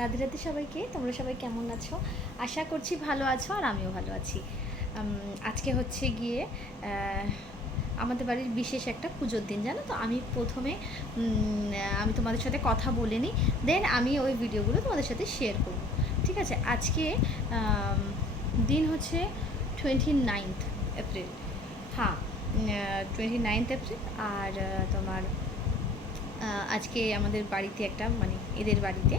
রাধে রাধে সবাইকে। তোমরা সবাই কেমন আছো? আশা করছি ভালো আছো, আর আমিও ভালো আছি। আজকে হচ্ছে গিয়ে আমাদের বাড়ির বিশেষ একটা পুজোর দিন, জানো তো। আমি প্রথমে আমি তোমাদের সাথে কথা বলে নিই, দেন আমি ওই ভিডিওগুলো তোমাদের সাথে শেয়ার করব, ঠিক আছে? আজকে দিন হচ্ছে 29 এপ্রিল। হ্যাঁ, 29 এপ্রিল। আর তোমার আজকে আমাদের বাড়িতে একটা, মানে এদের বাড়িতে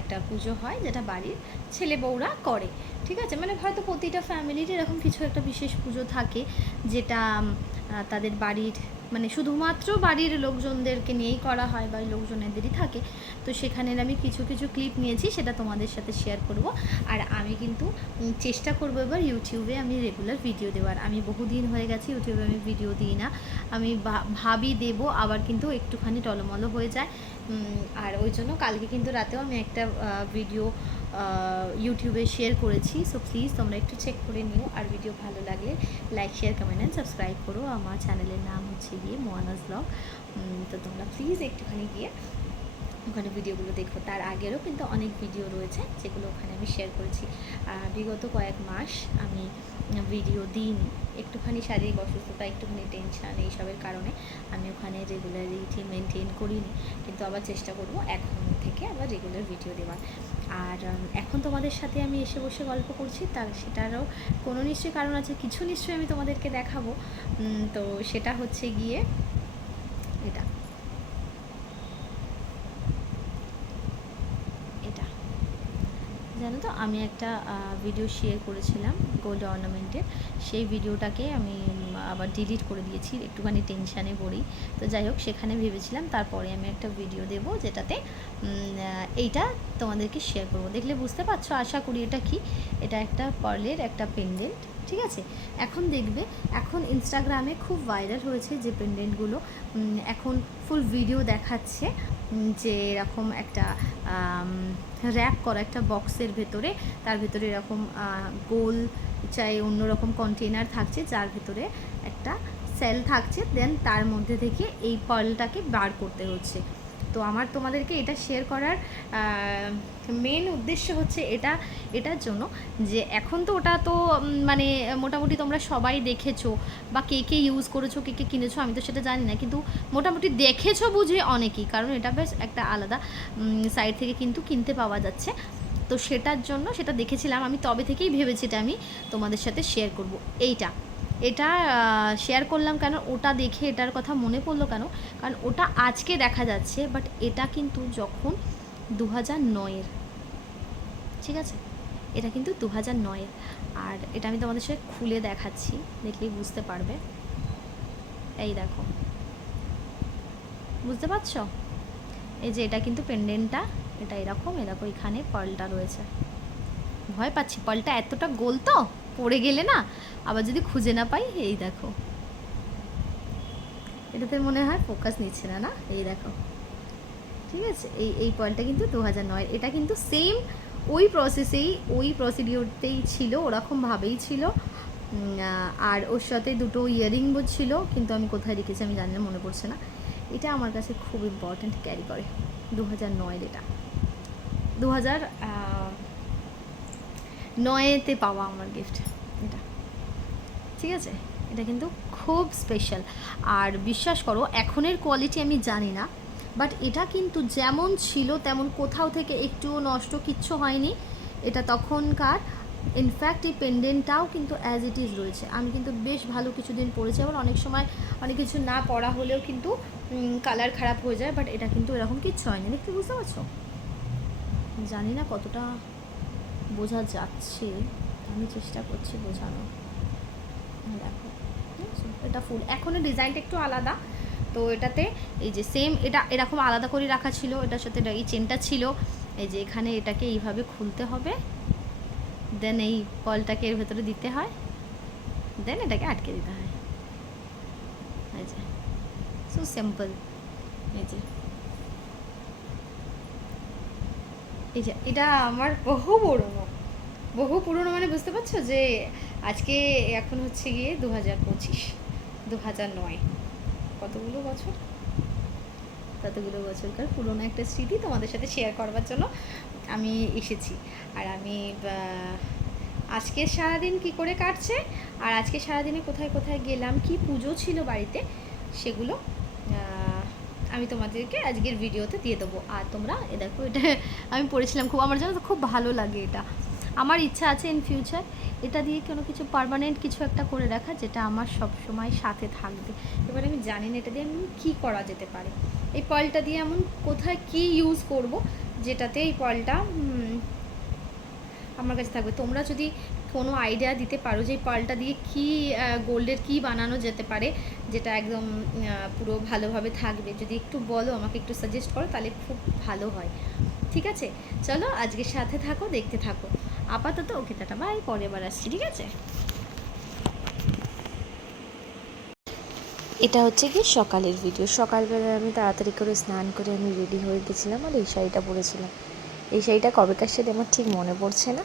একটা পুজো হয়, যেটা বাড়ির ছেলে বউরা করে, ঠিক আছে? মানে হয়তো প্রতিটা ফ্যামিলির এরকম কিছু একটা বিশেষ পুজো থাকে, যেটা তাদের বাড়ির, মানে শুধুমাত্র বাড়ির লোকজনদেরকে নিয়েই করা হয়, বা লোকজনেদেরই থাকে। তো সেখানের আমি কিছু কিছু ক্লিপ নিয়েছি, সেটা তোমাদের সাথে শেয়ার করব। আর আমি কিন্তু চেষ্টা করব এবার ইউটিউবে আমি রেগুলার ভিডিও দেওয়ার। আমি বহুদিন হয়ে গেছে ইউটিউবে আমি ভিডিও দিই না। আমি ভাবি দেবো, আবার কিন্তু একটুখানি টলমলো হয়ে যায়। আর ওই জন্য কালকে কিন্তু রাতেও আমি একটা ভিডিও ইউটিউবে শেয়ার করেছি। সো প্লিজ তোমরা একটু চেক করে নিও, আর ভিডিও ভালো লাগলে like, share, comment and subscribe করো। আমার চ্যানেলের নাম হচ্ছে গিয়ে মোয়ানাজ ব্লগ। তো তোমরা প্লিজ একটুখানি গিয়ে ওখানে ভিডিওগুলো দেখো। তার আগেরও কিন্তু অনেক ভিডিও রয়েছে, যেগুলো ওখানে আমি শেয়ার করেছি। বিগত কয়েক মাস আমি ভিডিও দিইনি, একটুখানি শারীরিক অসুস্থতা, একটুখানি টেনশান, এইসবের কারণে আমি ওখানে রেগুলারিটি মেনটেন করিনি। কিন্তু আবার চেষ্টা করব এখন থেকে আবার রেগুলার ভিডিও দেওয়ার। আর এখন তোমাদের সাথে আমি এসে বসে গল্প করছি, তার সেটারও কোনো নিশ্চয়ই কারণ আছে, কিছু নিশ্চয়ই আমি তোমাদেরকে দেখাবো। তো সেটা হচ্ছে গিয়ে এটা এটা জানো তো, আমি একটা ভিডিও শেয়ার করেছিলাম গোল্ড অর্নামেন্টের। সেই ভিডিওটাকে আমি আবার ডিলিট করে দিয়েছি একটুখানি টেনশানে পড়েই। তো যাই হোক, সেখানে ভেবেছিলাম তারপরে আমি একটা ভিডিও দেব, যেটাতে এইটা তোমাদেরকে শেয়ার করব। দেখলে বুঝতে পারছো আশা করি এটা কি। এটা একটা পার্লের একটা পেন্ডেন্ট, ঠিক আছে? এখন দেখবে, এখন ইনস্টাগ্রামে খুব ভাইরাল হয়েছে যে পেন্ডেন্টগুলো এখন ফুল ভিডিও দেখাচ্ছে, যে এরকম একটা র্যাপ করা একটা বক্সের ভেতরে, তার ভেতরে এরকম গোল চাই অন্যরকম কন্টেনার থাকছে, যার ভেতরে একটা সেল থাকছে, দেন তার মধ্যে থেকে এই পার্লটাকে বার করতে হচ্ছে। তো আমার তোমাদেরকে এটা শেয়ার করার মেন উদ্দেশ্য হচ্ছে এটার জন্য, যে এখন তো ওটা তো মানে মোটামুটি তোমরা সবাই দেখেছো, বা কে কে ইউজ করেছো, কে কে কিনেছো আমি তো সেটা জানি না, কিন্তু মোটামুটি দেখেছো বুঝে অনেকেই, কারণ এটা বেশ একটা আলাদা সাইট থেকে কিন্তু কিনতে পাওয়া যাচ্ছে। তো সেটার জন্য সেটা দেখেছিলাম আমি, তবে থেকেই ভেবেছি এটা আমি তোমাদের সাথে শেয়ার করব। এটা শেয়ার করলাম কেন, ওটা দেখে এটার কথা মনে পড়লো কেন, কারণ ওটা আজকে দেখা যাচ্ছে, বাট এটা কিন্তু যখন 2009-এর, ঠিক আছে? এটা কিন্তু 2009-এর। আর এটা আমি তোমাদের সাথে খুলে দেখাচ্ছি, দেখলেই বুঝতে পারবে। এই দেখো, বুঝতে পারছো? এই যে এটা কিন্তু পেন্ডেন্টটা, এটা এরকম, এরকম এখানে পার্লটা রয়েছে। ভয় পাচ্ছি, পার্লটা এতটা গোল তো, পড়ে গেলে না আবার যদি খুঁজে না পাই। এই দেখো, এটাতে মনে হয় ফোকাস নিচ্ছে না, না? এই দেখো, ঠিক আছে? এই পার্লটা কিন্তু 2009, এটা কিন্তু সেম ওই প্রসেসেই, ওই প্রসিডিওরতেই ছিল, ওরকমভাবেই ছিল। আর ওর সাথে দুটো ইয়ারিং ছিল, কিন্তু আমি কোথায় রেখেছি আমি জানি না, মনে পড়ছে না। এটা আমার কাছে খুব ইম্পর্ট্যান্ট ক্যারি করে। 2009-এর এটা, 2009-এতে পাওয়া আমার গিফট এটা, ঠিক আছে? এটা কিন্তু খুব স্পেশাল। আর বিশ্বাস করো, এখনের কোয়ালিটি আমি জানি না, বাট এটা কিন্তু যেমন ছিল তেমন, কোথাও থেকে একটুও নষ্ট কিচ্ছু হয়নি। এটা তখনকার, ইনফ্যাক্ট এই পেন্ডেন্টটাও কিন্তু অ্যাজ ইট ইজ রয়েছে। আমি কিন্তু বেশ ভালো কিছুদিন পরেছি, আবার অনেক সময় অনেক কিছু না পরা হলেও কিন্তু কালার খারাপ হয়ে যায়, বাট এটা কিন্তু এরকম কিচ্ছু হয়নি। দেখতে বুঝতে পারছো? জানি না কতটা বোঝা যাচ্ছে, আমি চেষ্টা করছি বোঝানো। দেখো, এটা ফুল, এখনও ডিজাইনটা একটু আলাদা। তো এটাতে এই যে সেম, এটা এরকম আলাদা করে রাখা ছিল, এটার সাথে এই চেনটা ছিল। এই যে এখানে এটাকে এইভাবে খুলতে হবে, দেন এই বলটাকে এর ভেতরে দিতে হয়, দেন এটাকে আটকে দিতে হয়। এই যে সো সিম্পল। এই যে এটা আমার বহু পুরনো, মানে বুঝতে পারছো যে আজকে এখন হচ্ছে গিয়ে 2025, 2009, কতগুলো বছরকার পুরনো একটা স্মৃতি তোমাদের সাথে শেয়ার করবার জন্য আমি এসেছি। আর আমি আজকে সারাদিন কি করে কাটছে আর আজকে সারাদিনে কোথায় কোথায় গেলাম, কি পুজো ছিল বাড়িতে, সেগুলো আমি তোমাদেরকে আজকের ভিডিওতে দিয়ে দেবো। আর তোমরা দেখো, এটা আমি পড়েছিলাম, খুব আমার জানো তো খুব ভালো লাগে এটা। আমার ইচ্ছা আছে ইন ফিউচার এটা দিয়ে কোনো কিছু পার্মানেন্ট কিছু একটা করে রাখা, যেটা আমার সব সময় সাথে থাকবে। এবার আমি জানি না এটা দিয়ে আমি কী করা যেতে পারে, এই পয়েলটা দিয়ে এমন কোথায় কি ইউজ করব যেটাতে এই পয়েলটা আমার কাছে থাকবে। তোমরা যদি কোনো আইডিয়া দিতে পারো যে এই পার্লটা দিয়ে কি গোল্ডের কি বানানো যেতে পারে যেটা একদম পুরো ভালোভাবে থাকবে, যদি একটু বলো, আমাকে একটু সাজেস্ট করো, তাহলে খুব ভালো হয়। ঠিক আছে, চলো আজকে সাথে থাকো, দেখতে থাকো। আপাতত ওকে টাটা বাই, পরে আবার আসছি, ঠিক আছে। এটা হচ্ছে কি সকালের ভিডিও। সকালবেলা আমি তাড়াতাড়ি করে স্নান করে আমি রেডি হয়ে গেছিলাম আর এই শাড়িটা পরেছিলাম। এই শাড়িটা কবেকার সাথে আমার ঠিক মনে পড়ছে না,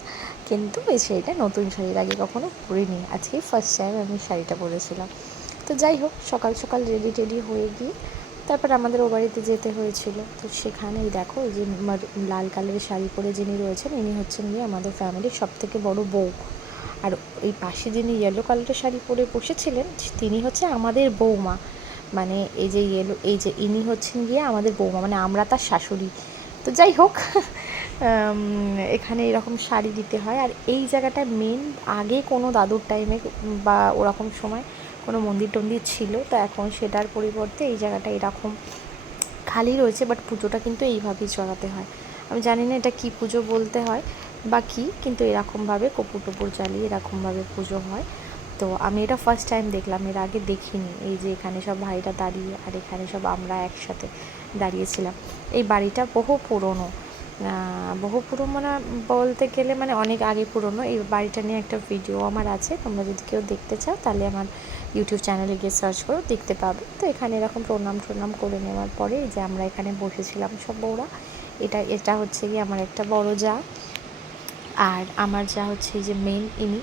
কিন্তু এই শাড়িটা নতুন শাড়ির আগে কখনো পরিনি, আজকে ফার্স্ট টাইম আমি শাড়িটা পরেছিলাম। তো যাই হোক, সকাল সকাল রেডি টেডি হয়ে গিয়ে তারপর আমাদের ও বাড়িতে যেতে হয়েছিল। তো সেখানেই দেখো, এই যে লাল কালারের শাড়ি পরে যিনি রয়েছেন, ইনি হচ্ছেন গিয়ে আমাদের ফ্যামিলির সবথেকে বড় বউ। আর এই পাশে যিনি ইয়েলো কালারের শাড়ি পরে বসেছিলেন, তিনি হচ্ছে আমাদের বৌমা। মানে এই যে এই যে ইনি হচ্ছেন গিয়ে আমাদের বৌমা, মানে আমরা তার শাশুড়ি। তো যাই হোক, এখানে এরকম শাড়ি দিতে হয়। আর এই জায়গাটা মেন, আগে কোনো দাদুর টাইমে বা ওরকম সময় কোনো মন্দির টন্দির ছিল, তো এখন সেটার পরিবর্তে এই জায়গাটা এরকম খালি রয়েছে। বাট পুজোটা কিন্তু এইভাবেই চড়াতে হয়। আমি জানি না এটা কী পুজো বলতে হয় বা কী, কিন্তু এরকমভাবে কপুর টপুর জ্বালিয়ে এরকমভাবে পুজো হয়। তো আমি এটা ফার্স্ট টাইম দেখলাম, এর আগে দেখিনি। এই যে এখানে সব ভাইরা দাঁড়িয়ে আর এখানে সব আমরা একসাথে দাঁড়িয়েছিলাম। এই বাড়িটা বহু পুরনো, মানে বলতে গেলে মানে অনেক আগে পুরনো। এই বাড়িটা নিয়ে একটা ভিডিও আমার আছে, তোমরা যদি কেউ দেখতে চাও তাহলে আমার ইউটিউব চ্যানেলে গিয়ে সার্চ করো, দেখতে পাবে। তো এখানে এরকম প্রণাম করে নেওয়ার পরে যে আমরা এখানে বসেছিলাম সব বউরা। এটা হচ্ছে গিয়ে আমার একটা বড় যা, আর আমার যা হচ্ছে এই যে মেন ইনি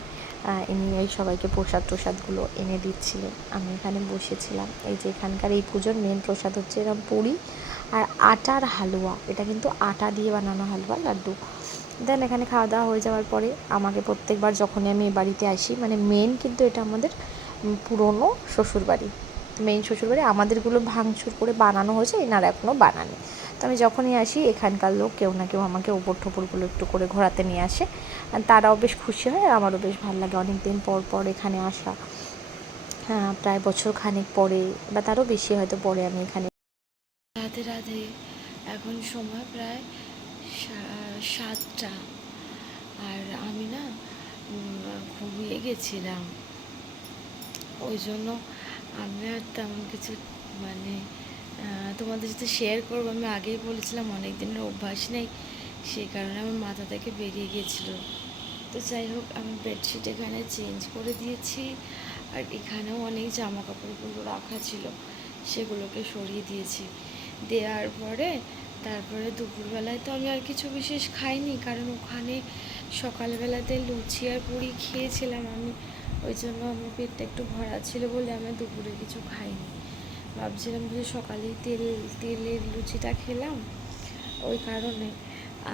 ওই সবাইকে প্রসাদগুলো এনে দিচ্ছিলেন। আমি এখানে বসেছিলাম। এই যে এখানকার এই পুজোর মেন প্রসাদ হচ্ছে এরকম পুরি আর আটার হালুয়া। এটা কিন্তু আটা দিয়ে বানানো হালুয়া, লাড্ডু। দেন এখানে খাওয়া দাওয়া হয়ে যাওয়ার পরে আমাকে প্রত্যেকবার যখনই আমি এই বাড়িতে আসি, মানে মেন কিন্তু এটা আমাদের পুরনো শ্বশুরবাড়ি, মেন শ্বশুরবাড়ি। আমাদেরগুলো ভাঙচুর করে বানানো হয়েছে, এনারা এখনও বানানি। তো আমি যখনই আসি এখানকার লোক কেউ না কেউ আমাকে ওপর ঠোপরগুলো একটু করে ঘোরাতে নিয়ে আসে, আর তারাও বেশ খুশি হয় আর আমারও বেশ ভালো লাগে অনেক দিন পর পর এখানে আসা। হ্যাঁ, প্রায় বছর খানেক পরে বা তারও বেশি হয়তো পরে আমি এখানে। রাধে রাধে। এখন সময় প্রায় 7টা, আর আমি না ঘুমিয়ে গেছিলাম, ওই জন্য আমি আর তেমন কিছু মানে তোমাদের সাথে শেয়ার করবো। আমি আগেই বলেছিলাম অনেক দিনের অভ্যাস নেই, সেই কারণে আমার মাথা থেকে বেরিয়ে গিয়েছিলো। তো যাই হোক, আমি বেডশিট এখানে চেঞ্জ করে দিয়েছি, আর এখানেও অনেক জামা কাপড়গুলো রাখা ছিল, সেগুলোকে সরিয়ে দিয়েছি। দেওয়ার পরে তারপরে দুপুরবেলায় তো আমি আর কিছু বিশেষ খাইনি, কারণ ওখানে সকালবেলাতে লুচি আর পুরি খেয়েছিলাম আমি, ওই জন্য আমার পেটটা একটু ভরা ছিল বলে আমি দুপুরে কিছু খাইনি। ভাবছিলাম যে সকালেই তেলের লুচিটা খেলাম, ওই কারণে।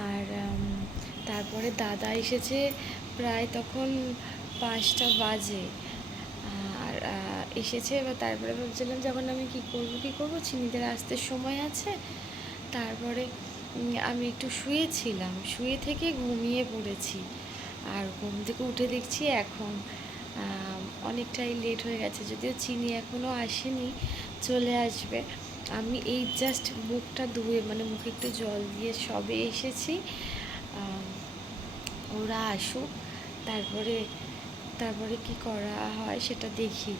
আর তারপরে দাদা এসেছে প্রায় তখন 5টা বাজে, আর এসেছে। এবার তারপরে ভাবছিলাম যখন আমি কী করবো, চিনিদের আসতে সময় আছে। তারপরে আমি একটু শুয়েছিলাম, শুয়ে থেকে ঘুমিয়ে পড়েছি, আর ঘুম থেকে উঠে দেখছি এখন অনেকটাই লেট হয়ে গেছে, যদিও চিনি এখনও আসেনি, চলে আসবে। আমি এই জাস্ট মুখটা ধুয়ে, মানে মুখে একটু জল দিয়ে সবে এসেছি। ওরা আসুক, তারপরে তারপরে কি করা হয় সেটা দেখি।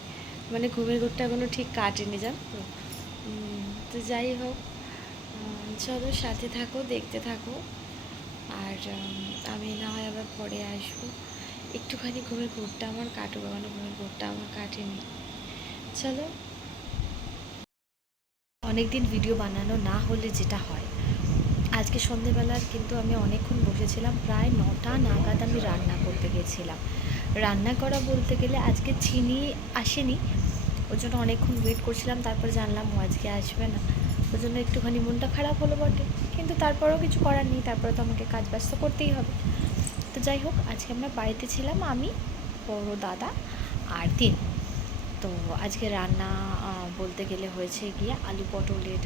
মানে ঘুমের ঘোরটা এখনও ঠিক কাটেনি, জানো তো। তো যাই হোক, চলো সাথে থাকো, দেখতে থাকো। আর আমি না হয় আবার পরে আসবো। একটুখানি ঘুমের ঘোরটা আমার কাটুক, মানে ঘুমের ঘোরটা আমার কাটেনি। চলো। অনেক দিন ভিডিও বানানো না হলে যেটা হয়, আজকে সন্ধেবেলার কিন্তু আমি অনেকক্ষণ বসেছিলাম, প্রায় 9টা নাগাদ আমি রান্না করতে গেছিলাম। রান্না করা বলতে গেলে আজকে চিনি আসেনি, ওই জন্য অনেকক্ষণ ওয়েট করছিলাম, তারপর জানলাম ও আজকে আসবে না। ওই জন্য একটুখানি মনটা খারাপ হলো বটে, কিন্তু তারপরেও কিছু করার নেই, তারপরে তো আমাকে কাজ বাজ তো করতেই হবে। তো যাই হোক, আজকে আমরা বাড়িতে ছিলাম, আমি, বড় দাদা আর দিন। তো আজকে রান্না বলতে গেলে হয়েছে গিয়ে আলু পটলের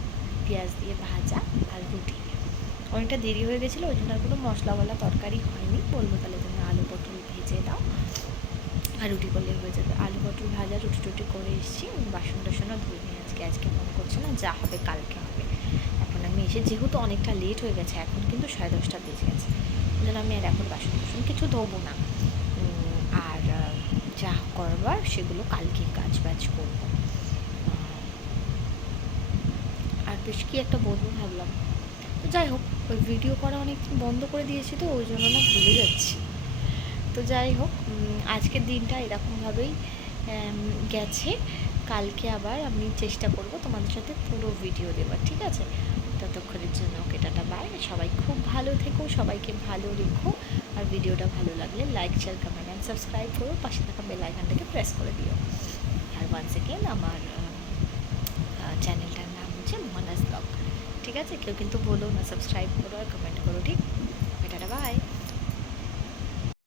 পেঁয়াজ দিয়ে ভাজা আর রুটি। অনেকটা দেরি হয়ে গেছিলো, ওই জন্য আর কোনো মশলাওয়ালা তরকারি হয়নি। বলবো তাহলে তুমি আলু পটল ভেজে দাও আর রুটি করলে হয়ে যাবে। আলু পটল ভাজা রুটি টুটি করে এসেছি, বাসন টাসনও ধুয়ে নিয়ে আজকে মনে করছে না, যা হবে কালকে হবে। এখন আমি এসে যেহেতু অনেকটা লেট হয়ে গেছে, এখন কিন্তু 10:30 বেজে গেছে, ওই জন্য আমি আর এখন বাসন টাসন কিছু ধোবো না। আর যা করবার সেগুলো কালকে কাজ বাজ করবো। আর বেশ কি একটা বলবো ভাবলাম। তো যাই হোক, ওই ভিডিও করা অনেক বন্ধ করে দিয়েছি, তো ওই জন্য না ভুলে যাচ্ছি। তো যাই হোক, আজকের দিনটা এরকমভাবেই গেছে। কালকে আবার আমি চেষ্টা করব তোমাদের সাথে পুরো ভিডিও দেওয়ার, ঠিক আছে? ততক্ষণের জন্য ওকে টাটা বাই। সবাই খুব ভালো থেকো, সবাইকে ভালো রেখো। আর ভিডিওটা ভালো লাগলে like, share, comment and subscribe করো, পাশে থাকা বেল আইকনটাকে প্রেস করে দিও। আর ওয়ান্স এগেন আমার চ্যানেলটার নাম হচ্ছে মোহনাজ ব্লগ, ঠিক আছে? কেউ কিন্তু বলো না, সাবস্ক্রাইব করো আর কমেন্ট করো, ঠিক? Tata bye.